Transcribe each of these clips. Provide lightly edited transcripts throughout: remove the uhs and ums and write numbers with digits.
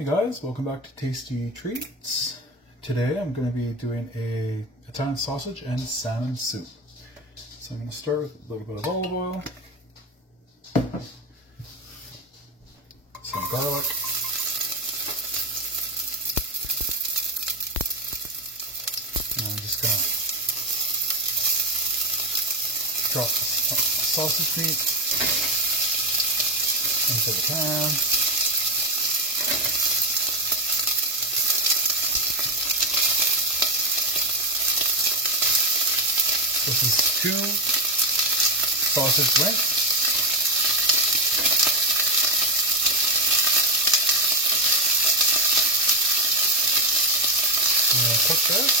Hey guys, welcome back to Tasty Treats. Today I'm going to be doing a Italian sausage and salmon soup. So I'm going to start with a little bit of olive oil, some garlic, and I'm just going to drop the sausage meat into the pan. This is 2 sausage lengths. I'm going to cook this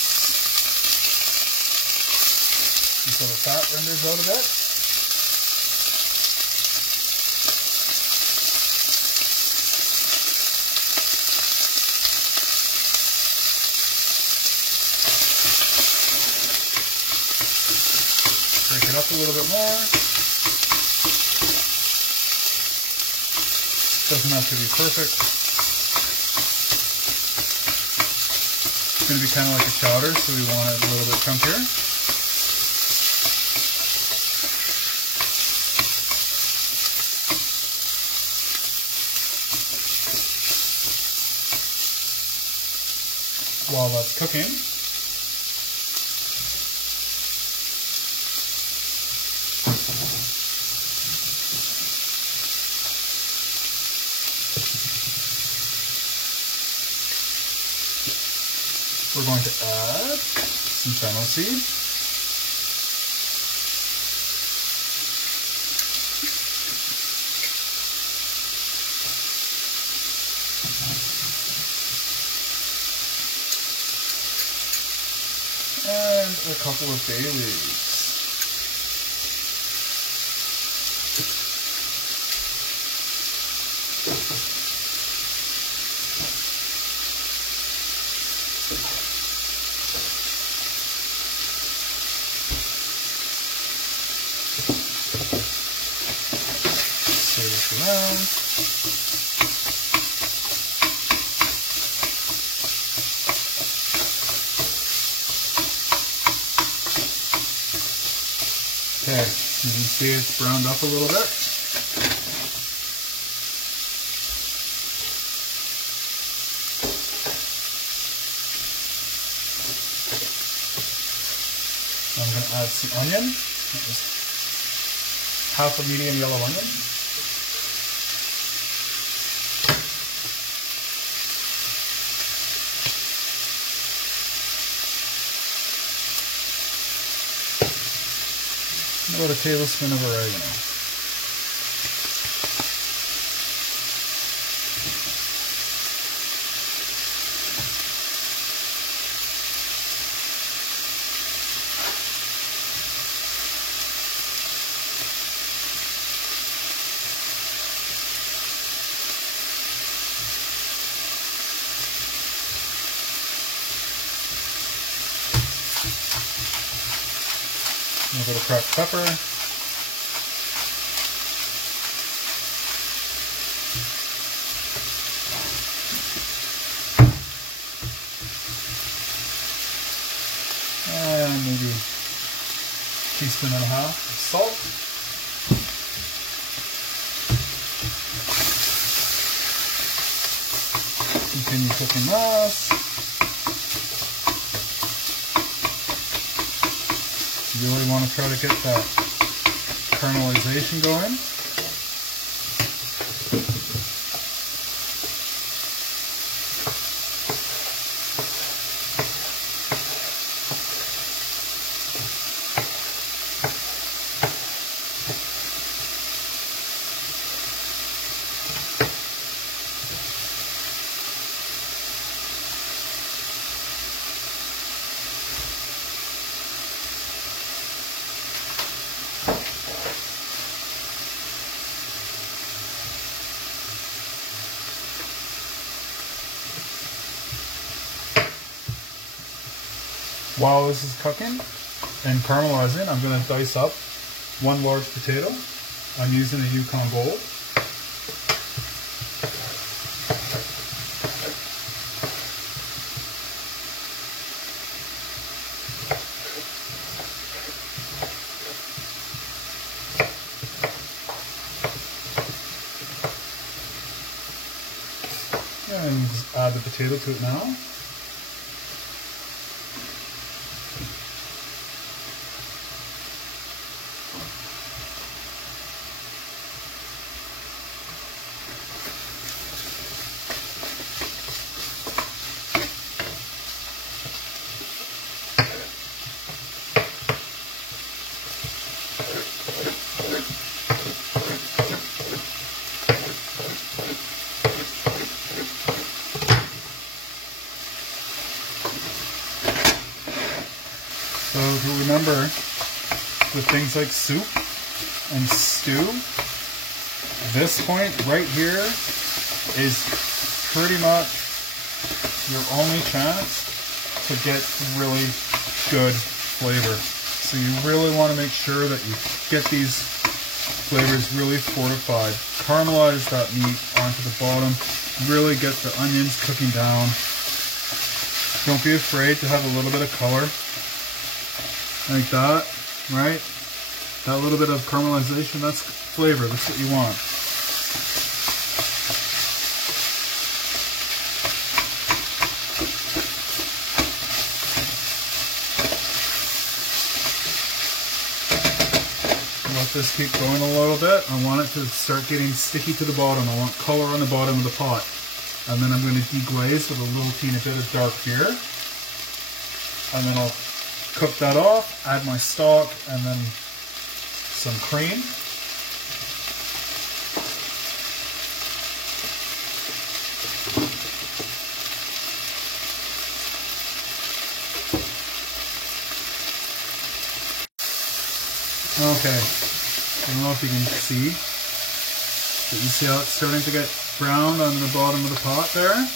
until the fat renders out a bit. Break it up a little bit more. Doesn't have to be perfect. It's going to be kind of like a chowder, so we want it a little bit chunkier. While that's cooking, we're going to add some fennel seed. And a couple of bay leaves. Stir this around. Okay, you can see it's browned up a little bit. I'm going to add some onion. Half a medium yellow onion. About a tablespoon of oregano. A little bit of cracked pepper. And maybe a teaspoon and a half of salt. Continue cooking this. You really want to try to get that caramelization going. While this is cooking and caramelizing, I'm going to dice up 1 large potato. I'm using a Yukon Gold. And just add the potato to it now. So if you remember, with things like soup and stew, this point right here is pretty much your only chance to get really good flavor. So you really want to make sure that you get these flavors really fortified. Caramelize that meat onto the bottom, really get the onions cooking down. Don't be afraid to have a little bit of color. Like that, right? That little bit of caramelization, that's flavor, that's what you want. Let this keep going a little bit. I want it to start getting sticky to the bottom. I want color on the bottom of the pot. And then I'm going to deglaze with a little teeny bit of dark beer. And then I'll cook that off, add my stock, and then some cream. Okay, I don't know if you can see, but you see how it's starting to get browned on the bottom of the pot there?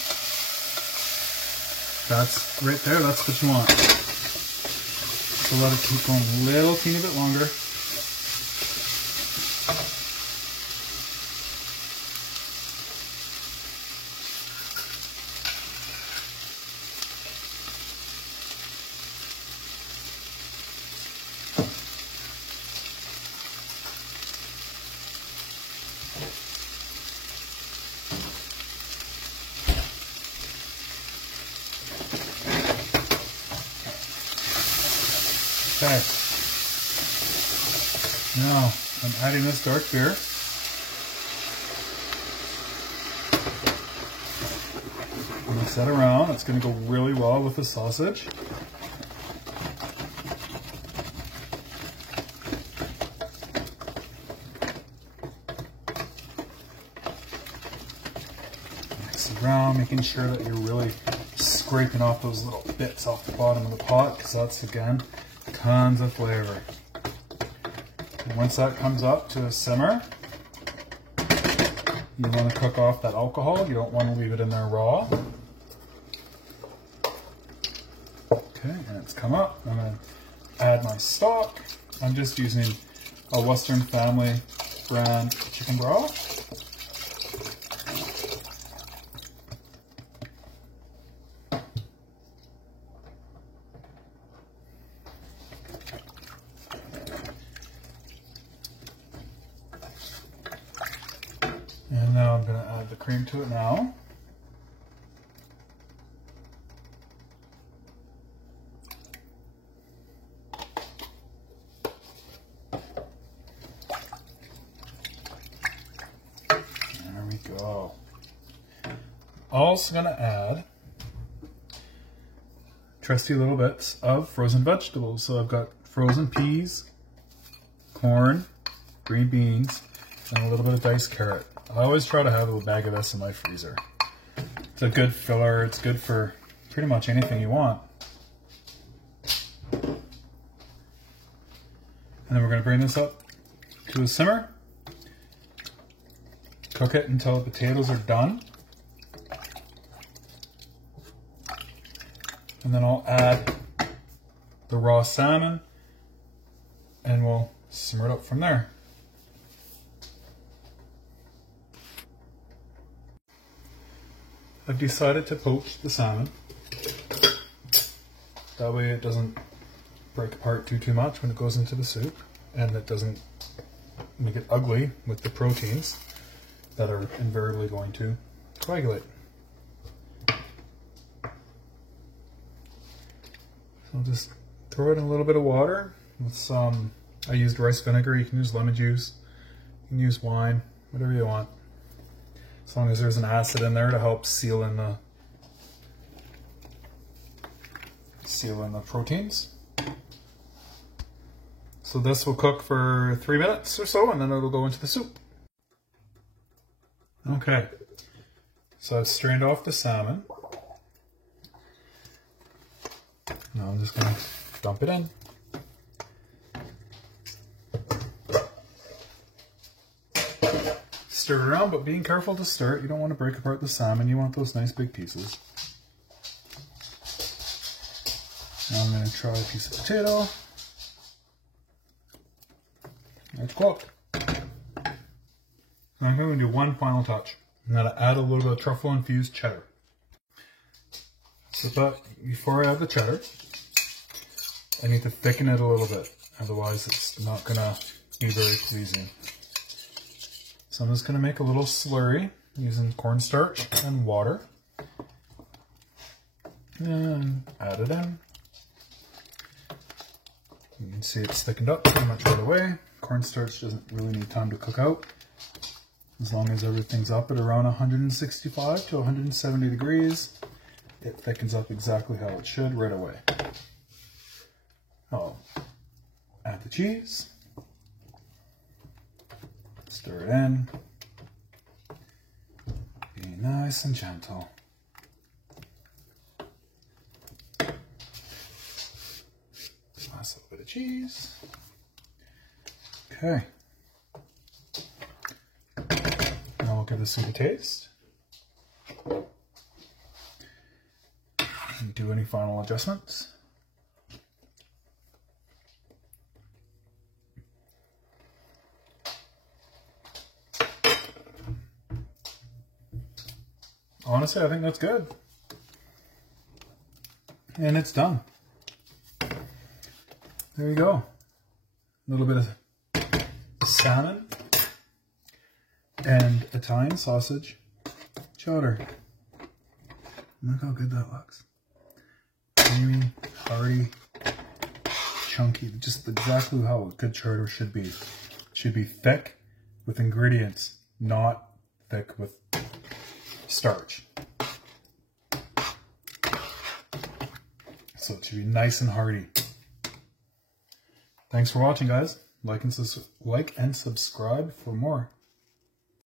That's right there, that's what you want. So let it keep going a little teeny bit longer. Okay. Now I'm adding this dark beer. Mix that around. It's going to go really well with the sausage. Mix it around, making sure that you're really scraping off those little bits off the bottom of the pot, because that's, again, tons of flavor. And once that comes up to a simmer, you want to cook off that alcohol. You don't want to leave it in there raw. Okay, and it's come up. I'm going to add my stock. I'm just using a Western Family brand chicken broth. And now I'm going to add the cream to it now. There we go. Also going to add trusty little bits of frozen vegetables. So I've got frozen peas, corn, green beans, and a little bit of diced carrot. I always try to have a bag of this in my freezer. It's a good filler. It's good for pretty much anything you want. And then we're going to bring this up to a simmer. Cook it until the potatoes are done. And then I'll add the raw salmon and we'll simmer it up from there. I've decided to poach the salmon. That way it doesn't break apart too much when it goes into the soup, and it doesn't make it ugly with the proteins that are invariably going to coagulate. I'll just throw in a little bit of water with some, I used rice vinegar. You can use lemon juice, you can use wine, whatever you want. As long as there's an acid in there to help seal in the proteins. So this will cook for 3 minutes or so, and then it'll go into the soup. Okay, so I've strained off the salmon. Now I'm just going to dump it in. Stir it around, but being careful to stir it. You don't want to break apart the salmon. You want those nice big pieces. Now I'm going to try a piece of potato. It's cooked. Now I'm going to do one final touch. I'm going to add a little bit of truffle infused cheddar. So, but before I add the cheddar, I need to thicken it a little bit. Otherwise it's not going to be very pleasing. So I'm just going to make a little slurry using cornstarch and water. And add it in. You can see it's thickened up pretty much right away. Cornstarch doesn't really need time to cook out. As long as everything's up at around 165 to 170 degrees, it thickens up exactly how it should right away. I'll add the cheese. Stir it in. Be nice and gentle. Last little bit of cheese. Okay. Now we'll give this soup a taste. And do any final adjustments. Honestly, I think that's good. And it's done. There you go. A little bit of salmon and Italian sausage chowder. Look how good that looks. Creamy, hearty, chunky. Just exactly how a good chowder should be. It should be thick with ingredients, not thick with starch. So it should be nice and hearty. Thanks for watching, guys. Like and subscribe for more.